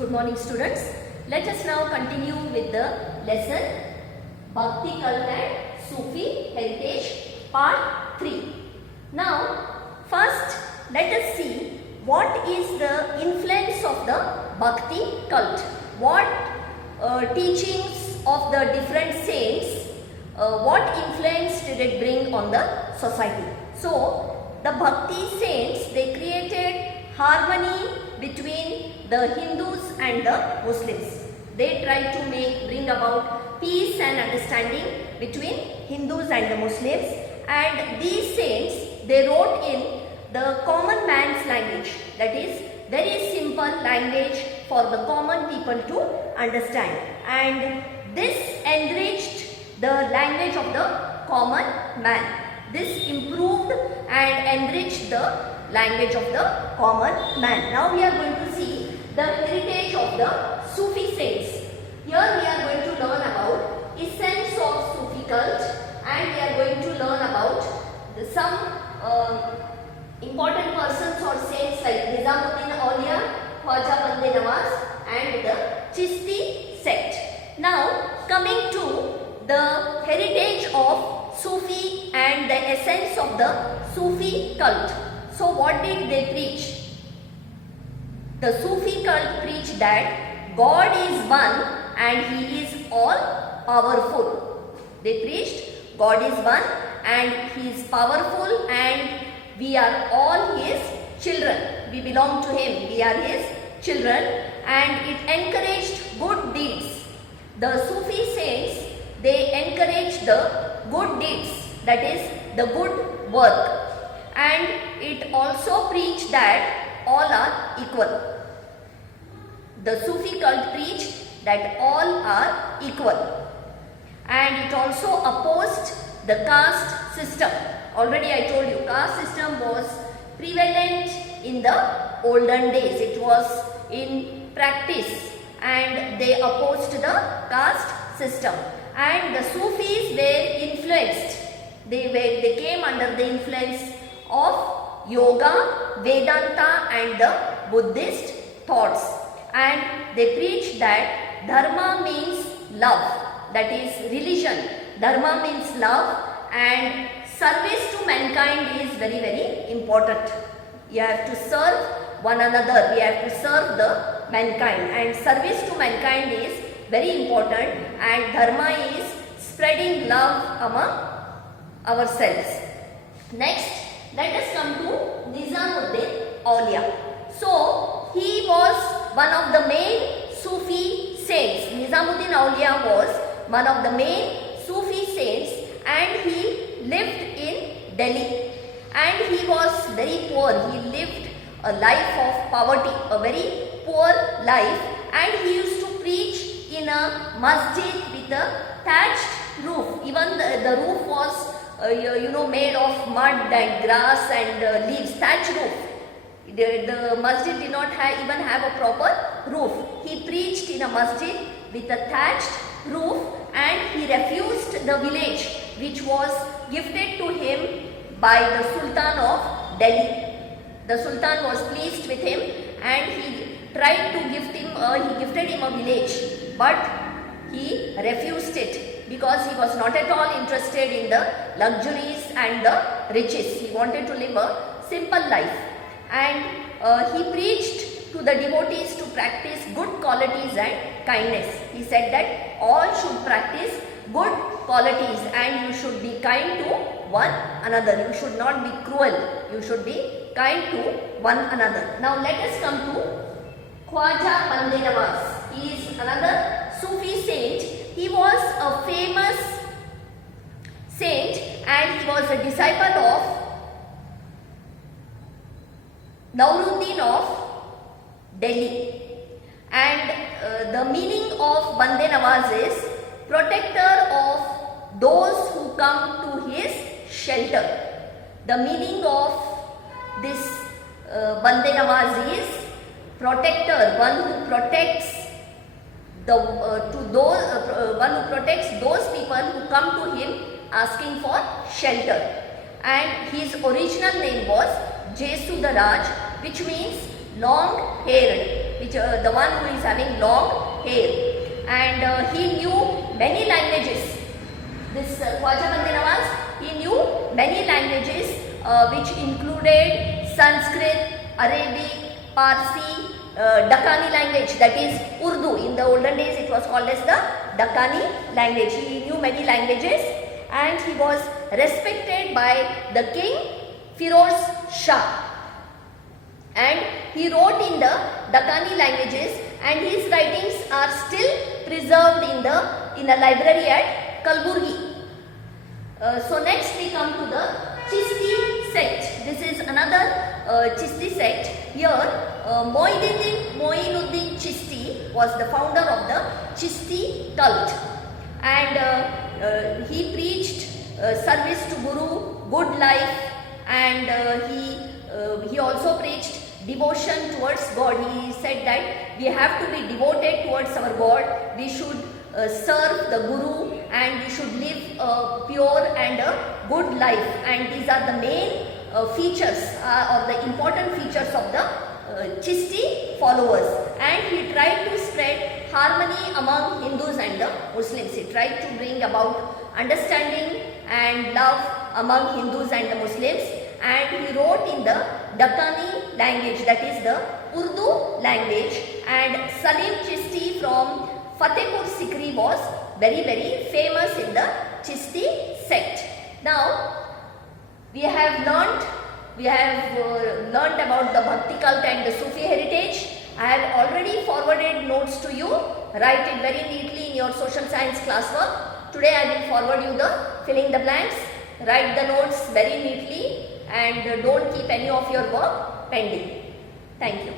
Good morning students. Let us now continue with the lesson Bhakti Cult and Sufi Heritage Part 3. Now first let us see what is the influence of the Bhakti cult. What teachings of the different saints, what influence did it bring on the society. So the Bhakti saints, they created harmony between the Hindus and the Muslims. They tried to bring about peace and understanding between Hindus and the Muslims, and these saints, they wrote in the common man's language, that is very simple language for the common people to understand, and this enriched the language of the common man. This improved and enriched the language of the common man. Now we are going to see the heritage of the Sufi saints. Here we are going to learn about essence of Sufi cult, and we are going to learn about some important persons or saints like Nizamuddin Auliya, Khwaja Bande Nawaz and the Chishti sect. Now coming to the heritage of Sufi and the essence of the Sufi cult. So what did they preach? The Sufi cult preached that God is one and He is all powerful. They preached God is one and He is powerful and we are all His children. We belong to Him. We are His children, and it encouraged good deeds. The Sufi saints, they encouraged the good deeds, that is the good work, and it also preached that all are equal. The Sufi cult preached that all are equal, and it also opposed the caste system. Already I told you, caste system was prevalent in the olden days. It was in practice and they opposed the caste system. And the Sufis were influenced. They came under the influence of yoga, Vedanta and the Buddhist thoughts. And they preached that dharma means love, that is religion. Dharma means love, and service to mankind is very, very important. You have to serve one another. We have to serve the mankind, and service to mankind is very important, and dharma is spreading love among ourselves. Next, let us come to Nizamuddin Auliya. So, he was one of the main Sufi saints. Nizamuddin Auliya was one of the main Sufi saints, and he lived in Delhi, and he was very poor. He lived a life of poverty, a very poor life, and he used to preach in a masjid with a thatched roof. Even the roof was made of mud and grass and leaves, thatched roof. The masjid did not even have a proper roof. He preached in a masjid with a thatched roof, and he refused the village which was gifted to him by the Sultan of Delhi. The Sultan was pleased with him and he tried to he gifted him a village, but he refused it because he was not at all interested in the luxuries and the riches. He wanted to live a simple life, and he preached to the devotees to practice good qualities and kindness. He said that all should practice good qualities and you should be kind to one another. You should not be cruel. You should be kind to one another. Now let us come to Khwaja Bande Nawaz. He is another Sufi saint. He was a famous saint and he was a disciple of Nauruddin of Delhi. And the meaning of Bande Nawaz is protector of those who come to his shelter. The meaning of this Bande Nawaz is protector, one who protects one who protects those people who come to him asking for shelter. And his original name was Jesu the Raj, which means long haired. which the one who is having long hair, and he knew many languages. This Khwaja Bande Nawaz, he knew many languages which included Sanskrit, Arabic, Parsi, Dakkani language, that is Urdu. In the olden days it was called as the Dakkani language. He knew many languages and he was respected by the king Firoz Shah. And he wrote in the Dakkani languages, and his writings are still preserved in a library at Kalburgi. So next we come to the Chishti sect. This is another Chishti sect. Here Moinuddin Chishti was the founder of the Chishti cult, and he preached service to Guru, good life, and he also preached devotion towards God. He said that we have to be devoted towards our God. We should serve the Guru and we should live a pure and a good life. And these are the main features or the important features of the Chishti followers. And he tried to spread harmony among Hindus and the Muslims. He tried to bring about understanding and love among Hindus and the Muslims. And he wrote in the Dakkani language, that is the Urdu language. And Salim Chishti from Fatehpur Sikri was very famous in the Chishti sect. Now we have learnt about the Bhakti cult and the Sufi heritage. I have already forwarded notes to you. Write it very neatly in your social science classwork. Today I will forward you the filling the blanks. Write the notes very neatly and don't keep any of your work pending. Thank you.